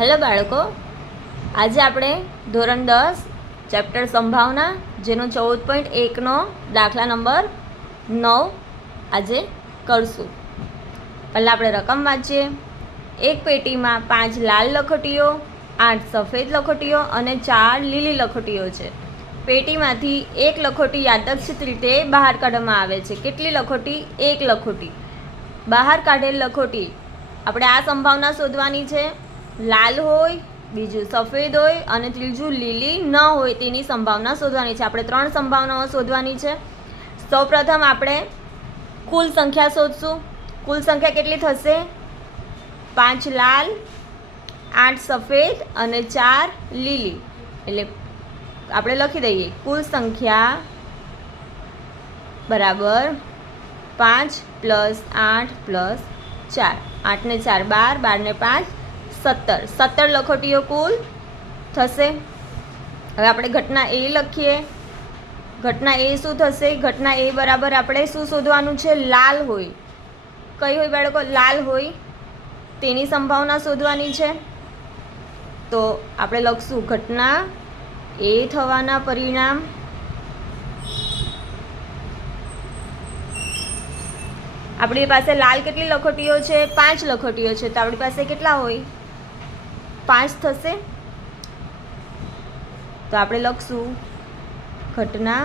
Hello બાળકો, આજે આપણે ધોરણ 10 ચેપ્ટર સંભાવના જેનો 14.1નો દાખલા નંબર 9 આજે કરશું. પહેલાં આપણે રકમ વાંચીએ. એક પેટીમાં 5 લાલ લખોટીઓ, 8 સફેદ લખોટીઓ અને 4 લીલી લખોટીઓ છે. પેટીમાંથી એક લખોટી યાદચ્છિક રીતે બહાર કાઢવામાં આવે છે. કેટલી લખોટી? એક લખોટી. બહાર કાઢેલ લખોટી આપણે આ સંભાવના શોધવાની છે. લાલ હોય, બીજું સફેદ હોય અને ત્રીજું લીલી ન હોય તેની સંભાવના શોધવાની છે. આપણે 3 સંભાવનાઓ શોધવાની છે. સૌપ્રથમ આપણે કુલ સંખ્યા શોધશું. કુલ સંખ્યા કેટલી થશે? 5 લાલ, 8 સફેદ અને 4 લીલી. એટલે આપણે લખી દઈએ કુલ સંખ્યા બરાબર 5 + 8 + 4. 8 ને 4 12, 12 ને 5 17. 17 લખોટીઓ કુલ થશે. હવે આપણે ઘટના એ લખીએ. ઘટના એ શું થશે? ઘટના એ બરાબર આપણે શું શોધવાનું છે? લાલ હોય. કઈ હોય બાળકો? લાલ હોય તેની સંભાવના શોધવાની છે. તો આપણે લખશું ઘટના એ થવાના પરિણામ આપણી પાસે લાલ કેટલી લખોટીઓ છે? 5 લખોટીઓ છે. તો આપણી પાસે કેટલા હોય? 5 થશે. તો આપણે લખશું ઘટના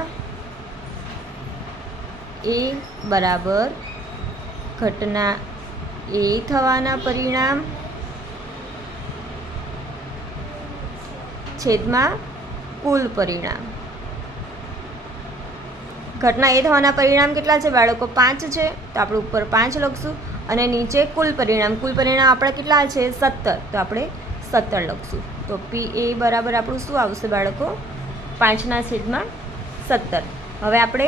એ બરાબર ઘટના એ થવાના પરિણામ છેદમાં કુલ પરિણામ. ઘટના એ થવાના પરિણામ કેટલા છે બાળકો? 5 છે. તો આપણે ઉપર 5 લખશું અને નીચે કુલ પરિણામ. કુલ પરિણામ આપણા કેટલા છે? 17. તો આપણે 17 લખશું. તો પી એ બરાબર આપણું શું આવશે બાળકો? 5/17. હવે આપણે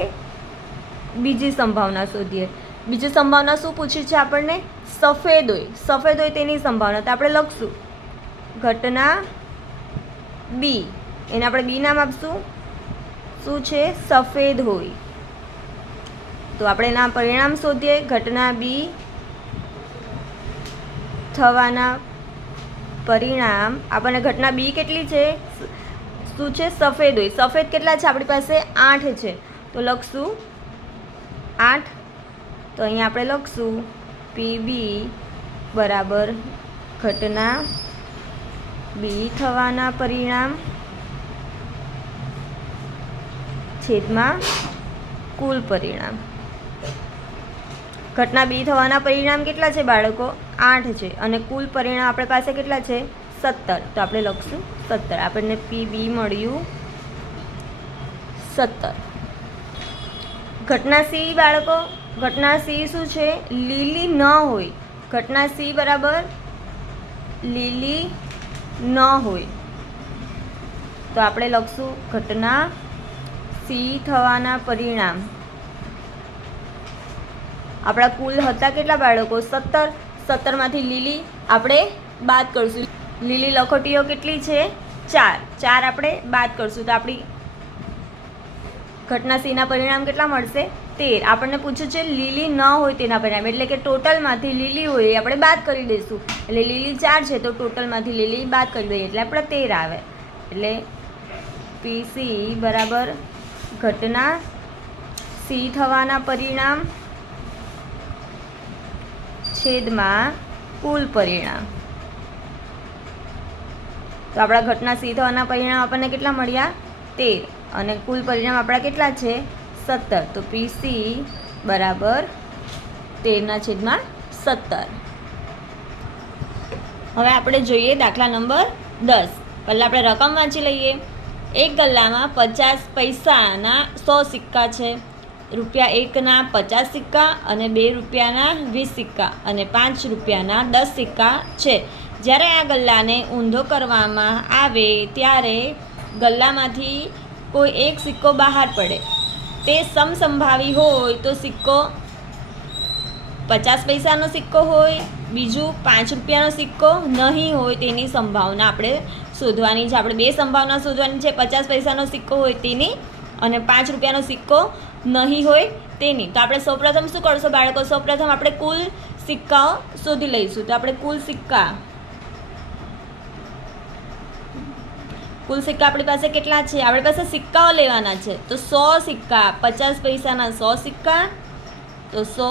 બીજી સંભાવના શોધીએ. બીજી સંભાવના શું પૂછી છે આપણને? સફેદ હોય. સફેદ હોય તેની સંભાવના. તો આપણે લખશું ઘટના બી. એને આપણે બી નામ આપશું. શું છે? સફેદ હોય. તો આપણે એના પરિણામ શોધીએ. ઘટના બી થવાના પરિણામ આપણને ઘટના બી કેટલી છે? શું છે? સફેદ હોય. સફેદ કેટલા છે આપણી પાસે? 8 છે. તો લખશું 8. તો અહીંયા આપણે લખશું પી બી બરાબર ઘટના બી થવાના પરિણામ છેદમાં કુલ પરિણામ. ઘટના બી થવાના પરિણામ કેટલા છે બાળકો? 8 છે અને કુલ પરિણામ આપણી પાસે કેટલા છે? 17. તો આપણે લખશું 17. આપણને પી બી મળ્યું 17. ઘટના સી બાળકો. ઘટના સી શું છે? લીલી ન હોય. ઘટના સી બરાબર લીલી ન હોય. તો આપણે લખશું ઘટના સી થવાના પરિણામ. આપણા કુલ હતા કેટલા બાળકો? 17. 17 માંથી લીલી આપણે બાદ કરશું. લીલી લખોટીઓ કેટલી છે? 4. 4 આપણે બાદ કરશું. તો આપણી ઘટના સીના પરિણામ કેટલા મળશે? 13. આપણને પૂછ્યું છે લીલી ન હોય તેના પરિણામ, એટલે કે ટોટલમાંથી લીલી હોય એ આપણે બાદ કરી દઈશું. એટલે લીલી 4 છે તો ટોટલમાંથી લીલી બાદ કરી દઈએ એટલે આપણે 13 આવે. એટલે પીસી બરાબર ઘટના સી થવાના પરિણામ છેદમાં કુલ પરિણામ. તો આપણા ઘટના સી થવાના પરિણામ આપણને કેટલા મળ્યા? 13. અને કુલ પરિણામ આપણા કેટલા છે? 17. તો પીસી બરાબર 13/17. હવે આપણે જોઈએ દાખલા નંબર 10. પહેલાં આપણે રકમ વાંચી લઈએ. એક ગલ્લામાં 50 પૈસાના 100 સિક્કા છે. ₹1ના 50 સિક્કા અને ₹2ના 20 સિક્કા અને ₹5ના 10 સિક્કા છે. જ્યારે આ ગલ્લાને ઊંધો કરવામાં આવે ત્યારે ગલ્લામાંથી કોઈ એક સિક્કો બહાર પડે. તે સમસંભાવી હોય તો સિક્કો 50 પૈસાનો સિક્કો હોય, બીજું ₹5નો સિક્કો નહીં હોય તેની સંભાવના આપણે શોધવાની છે. આપણે 2 સંભાવના શોધવાની છે. 50 પૈસાનો સિક્કો હોય તેની અને ₹5નો સિક્કો નહીં હોય તેની. તો આપણે સૌપ્રથમ શું કરશું બાળકો? સૌપ્રથમ આપણે કુલ સિક્કાઓ શોધી લઈશું. તો આપણે કુલ સિક્કા કુલ સિક્કા આપણી પાસે કેટલા છે? આપણી પાસે સિક્કાઓ લેવાના છે. તો 100 સિક્કા, 50 પૈસાના 100 સિક્કા, તો 100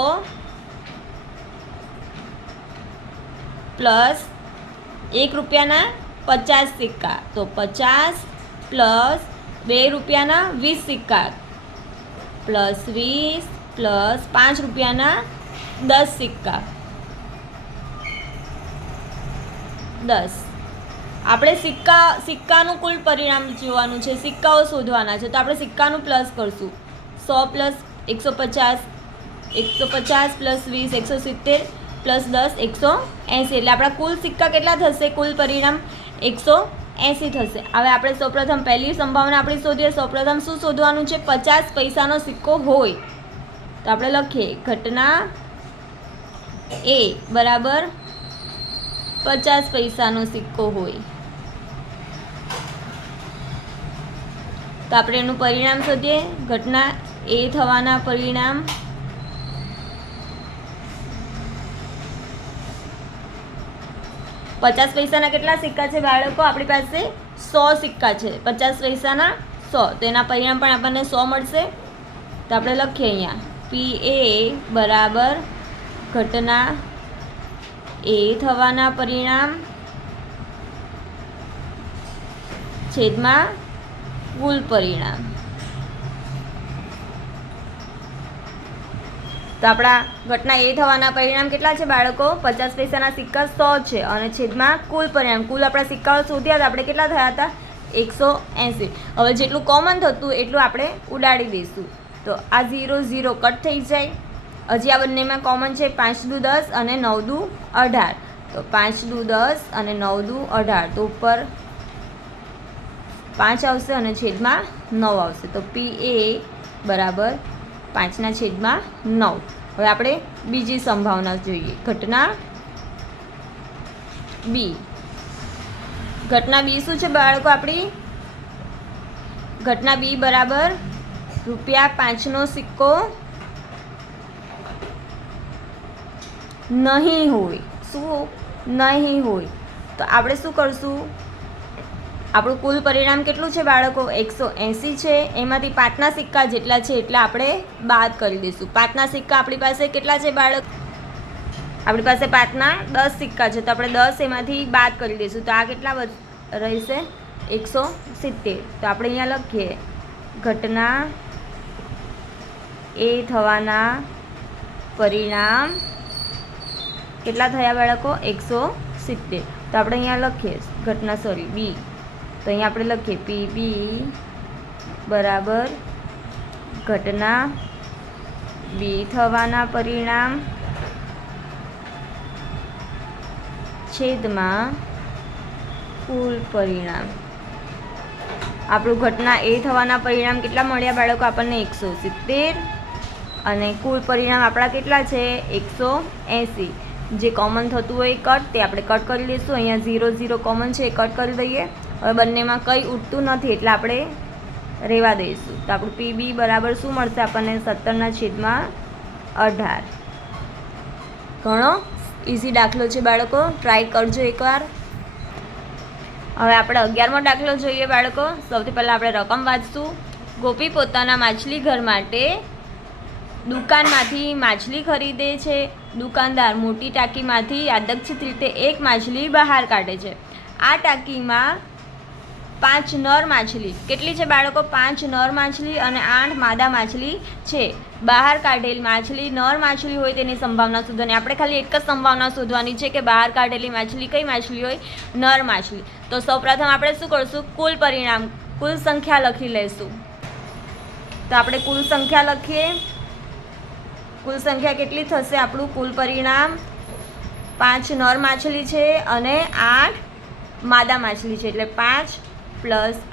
પ્લસ 1 રૂપિયાના 50 સિક્કા, તો 50 પ્લસ 2 રૂપિયાના 20 સિક્કા, પ્લસ 20 પ્લસ 5 રૂપિયાના 10 સિક્કા, 10. આપણે સિક્કાનું કુલ પરિણામ જોવાનું છે, સિક્કાઓ શોધવાના છે. તો આપણે સિક્કાનું પ્લસ કરશું. 100 પ્લસ 150, 150 પ્લસ 20 170 પ્લસ 10 180. એટલે આપણા કુલ સિક્કા કેટલા થશે? કુલ પરિણામ 180 થશે. હવે આપણે સૌપ્રથમ પહેલી સંભાવના આપણી શોધીએ. સૌપ્રથમ શું શોધવાનું છે? 50 પૈસાનો સિક્કો હોય. તો આપણે લખીએ ઘટના એ બરાબર 50 પૈસાનો સિક્કો હોય. તો આપણે એનું પરિણામ શોધીએ. ઘટના એ થવાના પરિણામ પચાસ પૈસાના કેટલા સિક્કા છે બાળકો? આપણી પાસે 100 સિક્કા છે. 50 પૈસાના 100, તો એના પરિણામ પણ આપણને 100 મળશે. તો આપણે લખીએ અહીંયા PA બરાબર ઘટના એ થવાના પરિણામ છેદમાં કુલ પરિણામ. તો આપણા ઘટના એ થવાના પરિણામ કેટલા છે બાળકો? 50 પૈસાના સિક્કા 100 છે અને છેદમાં કુલ પરિણામ. કુલ આપણા સિક્કાઓ શોધ્યા હતા આપણે, કેટલા થયા હતા? 180. હવે જેટલું કોમન થતું એટલું આપણે ઉડાડી દઈશું. તો આ 0 0 કટ થઈ જાય. હજી આ બંનેમાં કોમન છે 5 દુ 10 અને 9 દુ 18. તો 5 દુ 10 અને 9 દુ 18. તો ઉપર 5 આવશે અને છેદમાં 9 આવશે. તો PA બરાબર 5/9. હવે આપણે બીજી સંભાવના જોઈએ. ઘટના બી. ઘટના બી શું છે બાળકો આપણી? ઘટના બી બરાબર ₹5નો સિક્કો નહીં હોય. શું નહીં હોય? તો આપણે શું કરશું? આપણું કુલ પરિણામ કેટલું છે બાળકો? 180 છે. એમાંથી 5ના સિક્કા જેટલા છે એટલા આપણે બાદ કરી દઈશું. 5ના સિક્કા આપણી પાસે કેટલા છે બાળક? આપણી પાસે 5ના 10 સિક્કા છે. તો આપણે 10 એમાંથી બાદ કરી દઈશું. તો આ કેટલા રહેશે? 170. તો આપણે અહીંયા લખીએ ઘટના એ થવાના પરિણામ કેટલા થયા બાળકો? 170. તો આપણે અહીંયા લખીએ ઘટના બી. તો અહીંયા આપણે લખીએ PB બરાબર ઘટના બી થવાના પરિણામ છેદમાં કુલ પરિણામ. આપણું ઘટના એ થવાના પરિણામ કેટલા મળ્યા બાળકો? આપણને 170 અને કુલ પરિણામ આપણા કેટલા છે? 180. જે કોમન થતું હોય કટ તે આપણે કટ કરી લઈશું. અહીંયા 0 0 કોમન છે એ કટ કરી દઈએ. હવે બંનેમાં કંઈ ઉઠતું નથી એટલે આપણે રહેવા દઈશું. તો આપણું PB બરાબર શું મળશે આપણને? 17/18. ઘણો ઇઝી દાખલો છે બાળકો, ટ્રાય કરજો એકવાર. હવે આપણે 11મો દાખલો જોઈએ બાળકો. સૌથી પહેલાં આપણે રકમ વાંચશું. ગોપી પોતાના માછલી ઘર માટે દુકાનમાંથી માછલી ખરીદે છે. દુકાનદાર મોટી ટાંકીમાંથી યાદચ્છિક રીતે એક માછલી બહાર કાઢે છે. આ ટાંકીમાં 5 નર માછલી કેટલી છે બાળકો? 5 નર માછલી અને 8 માદા માછલી છે. બહાર કાઢેલી માછલી નર માછલી હોય તેની સંભાવના શોધવાની. આપણે ખાલી એક જ સંભાવના શોધવાની છે કે બહાર કાઢેલી માછલી કઈ માછલી હોય? નર માછલી. તો સૌપ્રથમ આપણે શું કરશું? કુલ પરિણામ, કુલ સંખ્યા લખી લઈશું. તો આપણે કુલ સંખ્યા લખીએ. કુલ સંખ્યા કેટલી થશે? આપણું કુલ પરિણામ 5 નર માછલી છે અને 8 માદા માછલી છે. એટલે 5 +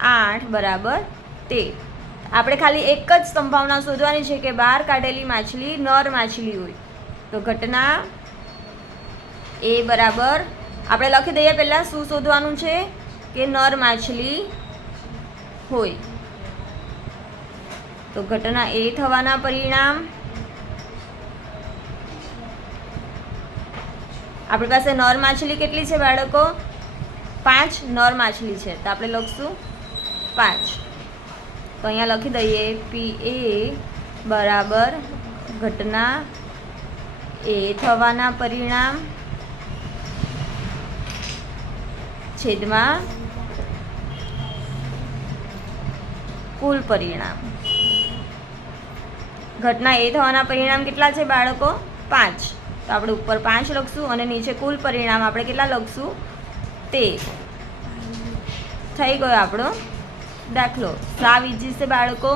8 બરાબર 13. આપણે ખાલી એક જ સંભાવના શોધવાની છે કે બહાર કાઢેલી માછલી નર માછલી હોય. તો ઘટના એ બરાબર આપણે લખી દઈએ. પહેલાં શું શોધવાનું છે? કે નર માછલી હોય. તો ઘટના એ થવાના પરિણામ આપણી પાસે નર માછલી કેટલી છે બાળકો? 5 નર માછલી છે. તો આપણે લખશું 5. તો અહીંયા લખી દઈએ પી એ બરાબર ઘટના એ થવાના પરિણામ છેદમાં કુલ પરિણામ. ઘટના એ થવાના પરિણામ કેટલા છે બાળકો? 5. તો આપણે ઉપર 5 લખશું અને નીચે કુલ પરિણામ આપણે કેટલા લખશું? 13. થઈ ગયો આપણો દાખલો. સાવ ઈઝી છે બાળકો.